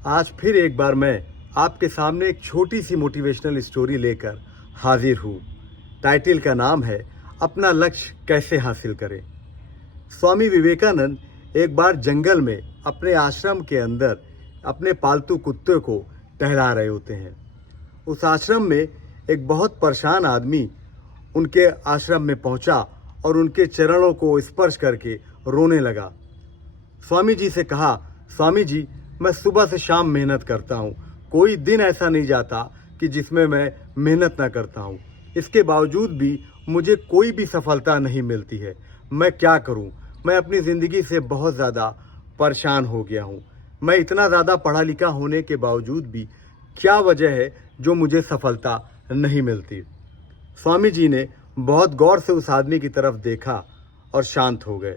आज फिर एक बार मैं आपके सामने एक छोटी सी मोटिवेशनल स्टोरी लेकर हाजिर हूँ। टाइटल का नाम है अपना लक्ष्य कैसे हासिल करें। स्वामी विवेकानंद एक बार जंगल में अपने आश्रम के अंदर अपने पालतू कुत्ते को टहला रहे होते हैं। उस आश्रम में एक बहुत परेशान आदमी उनके आश्रम में पहुंचा और उनके चरणों को स्पर्श करके रोने लगा। स्वामी जी से कहा, स्वामी जी, मैं सुबह से शाम मेहनत करता हूँ, कोई दिन ऐसा नहीं जाता कि जिसमें मैं मेहनत ना करता हूँ। इसके बावजूद भी मुझे कोई भी सफलता नहीं मिलती है। मैं क्या करूँ? मैं अपनी ज़िंदगी से बहुत ज़्यादा परेशान हो गया हूँ। मैं इतना ज़्यादा पढ़ा लिखा होने के बावजूद भी क्या वजह है जो मुझे सफलता नहीं मिलती। स्वामी जी ने बहुत गौर से उस आदमी की तरफ देखा और शांत हो गए।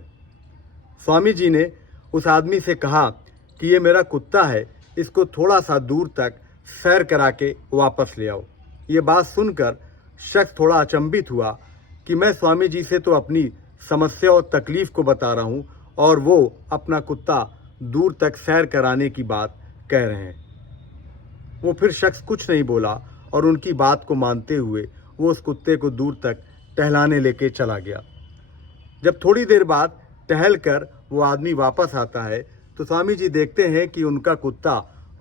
स्वामी जी ने उस आदमी से कहा कि ये मेरा कुत्ता है, इसको थोड़ा सा दूर तक सैर करा के वापस ले आओ। ये बात सुनकर शख्स थोड़ा अचंभित हुआ कि मैं स्वामी जी से तो अपनी समस्या और तकलीफ को बता रहा हूँ और वो अपना कुत्ता दूर तक सैर कराने की बात कह रहे हैं। वो फिर शख्स कुछ नहीं बोला और उनकी बात को मानते हुए वो उस कुत्ते को दूर तक टहलाने लेके चला गया। जब थोड़ी देर बाद टहल कर वो आदमी वापस आता है तो स्वामी जी देखते हैं कि उनका कुत्ता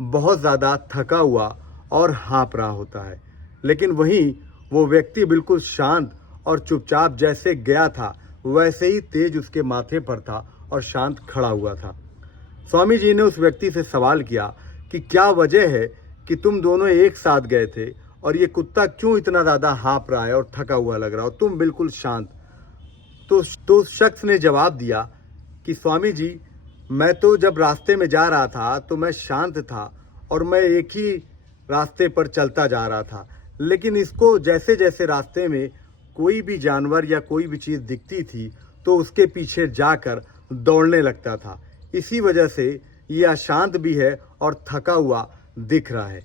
बहुत ज़्यादा थका हुआ और हाँफ रहा होता है, लेकिन वहीं वो व्यक्ति बिल्कुल शांत और चुपचाप जैसे गया था वैसे ही तेज उसके माथे पर था और शांत खड़ा हुआ था। स्वामी जी ने उस व्यक्ति से सवाल किया कि क्या वजह है कि तुम दोनों एक साथ गए थे और ये कुत्ता क्यों इतना ज़्यादा हाँफ रहा है और थका हुआ लग रहा हो, तुम बिल्कुल शांत। तो उस शख्स ने जवाब दिया कि स्वामी जी, मैं तो जब रास्ते में जा रहा था तो मैं शांत था और मैं एक ही रास्ते पर चलता जा रहा था, लेकिन इसको जैसे जैसे रास्ते में कोई भी जानवर या कोई भी चीज़ दिखती थी तो उसके पीछे जाकर दौड़ने लगता था। इसी वजह से ये अशांत भी है और थका हुआ दिख रहा है।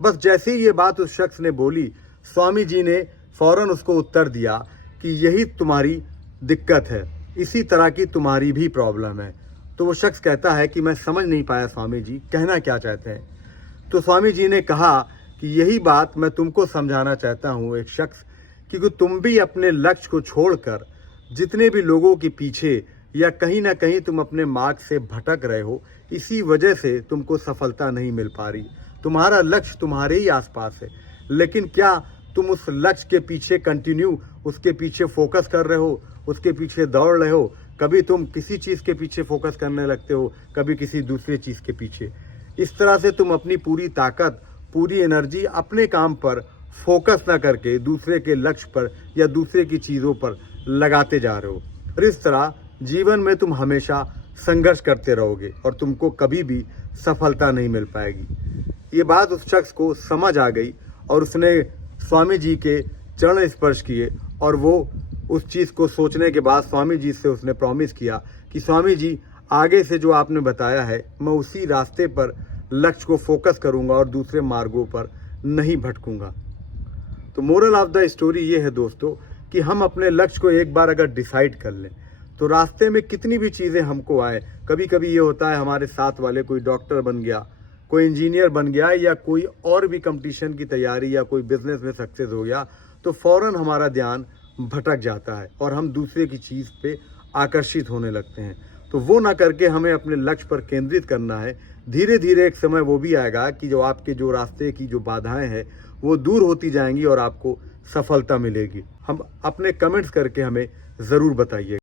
बस जैसे ही ये बात उस शख्स ने बोली, स्वामी जी ने फौरन उसको उत्तर दिया कि यही तुम्हारी दिक्कत है, इसी तरह की तुम्हारी भी प्रॉब्लम है। तो वो शख्स कहता है कि मैं समझ नहीं पाया स्वामी जी, कहना क्या चाहते हैं। तो स्वामी जी ने कहा कि यही बात मैं तुमको समझाना चाहता हूँ एक शख्स, क्योंकि तुम भी अपने लक्ष्य को छोड़कर जितने भी लोगों के पीछे या कहीं ना कहीं तुम अपने मार्ग से भटक रहे हो, इसी वजह से तुमको सफलता नहीं मिल पा रही। तुम्हारा लक्ष्य तुम्हारे ही आसपास है, लेकिन क्या तुम उस लक्ष्य के पीछे कंटिन्यू उसके पीछे फोकस कर रहे हो, उसके पीछे दौड़ रहे हो? कभी तुम किसी चीज़ के पीछे फोकस करने लगते हो, कभी किसी दूसरी चीज़ के पीछे। इस तरह से तुम अपनी पूरी ताकत, पूरी एनर्जी अपने काम पर फोकस ना करके दूसरे के लक्ष्य पर या दूसरे की चीज़ों पर लगाते जा रहे हो। और इस तरह जीवन में तुम हमेशा संघर्ष करते रहोगे और तुमको कभी भी सफलता नहीं मिल पाएगी। ये बात उस शख्स को समझ आ गई और उसने स्वामी जी के चरण स्पर्श किए और वो उस चीज़ को सोचने के बाद स्वामी जी से उसने प्रॉमिस किया कि स्वामी जी, आगे से जो आपने बताया है मैं उसी रास्ते पर लक्ष्य को फोकस करूंगा और दूसरे मार्गों पर नहीं भटकूंगा। तो मोरल ऑफ द स्टोरी ये है दोस्तों कि हम अपने लक्ष्य को एक बार अगर डिसाइड कर लें तो रास्ते में कितनी भी चीज़ें हमको आए, कभी कभी ये होता है हमारे साथ वाले कोई डॉक्टर बन गया, कोई इंजीनियर बन गया या कोई और भी कंपटीशन की तैयारी या कोई बिजनेस में सक्सेस हो गया, तो फौरन हमारा ध्यान भटक जाता है और हम दूसरे की चीज़ पे आकर्षित होने लगते हैं। तो वो ना करके हमें अपने लक्ष्य पर केंद्रित करना है। धीरे धीरे एक समय वो भी आएगा कि जो आपके जो रास्ते की जो बाधाएं हैं वो दूर होती जाएंगी और आपको सफलता मिलेगी। हम अपने कमेंट्स करके हमें ज़रूर बताइए।